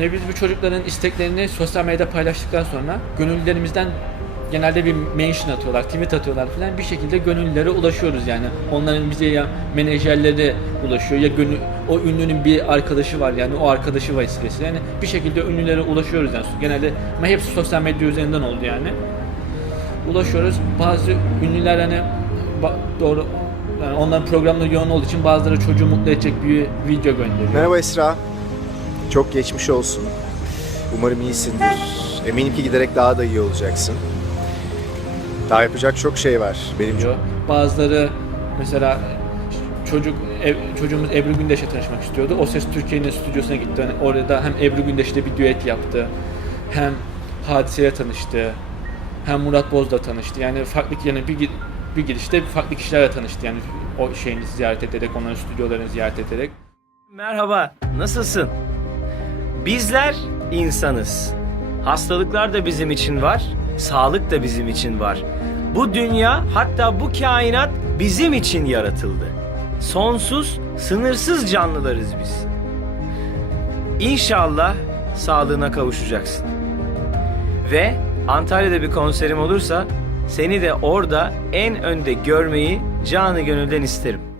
E biz bu çocukların isteklerini sosyal medyada paylaştıktan sonra gönüllülerimizden genelde bir mention atıyorlar, tweet atıyorlar falan bir şekilde gönüllülere ulaşıyoruz yani. Onların bize ya menajerleri ulaşıyor ya gönül, o ünlünün bir arkadaşı var yani o arkadaşı vesilesiyle yani bir şekilde ünlülere ulaşıyoruz yani genelde ama hepsi sosyal medya üzerinden oldu yani. Ulaşıyoruz. Bazı ünlüler hani doğru yani onların programları yoğun olduğu için bazıları çocuğu mutlu edecek bir video gönderiyor. Merhaba Esra. Çok geçmiş olsun. Umarım iyisindir. Eminim ki giderek daha da iyi olacaksın. Daha yapacak çok şey var benim diyor. Bazıları mesela çocuk ev, çocuğumuz Ebru Gündeş'le tanışmak istiyordu. O Ses Türkiye'nin stüdyosuna gitti. Hani orada hem Ebru Gündeş'le bir düet yaptı. Hem Hadise'yle tanıştı. Hem Murat Boz'la tanıştı. Yani farklı yani bir bir gidişte farklı kişilerle tanıştı. Yani o şeyini ziyaret ederek, onların stüdyolarını ziyaret ederek. Merhaba, nasılsın? Bizler insanız. Hastalıklar da bizim için var, sağlık da bizim için var. Bu dünya, hatta bu kainat bizim için yaratıldı. Sonsuz, sınırsız canlılarız biz. İnşallah sağlığına kavuşacaksın. Ve Antalya'da bir konserim olursa seni de orada en önde görmeyi canı gönülden isterim.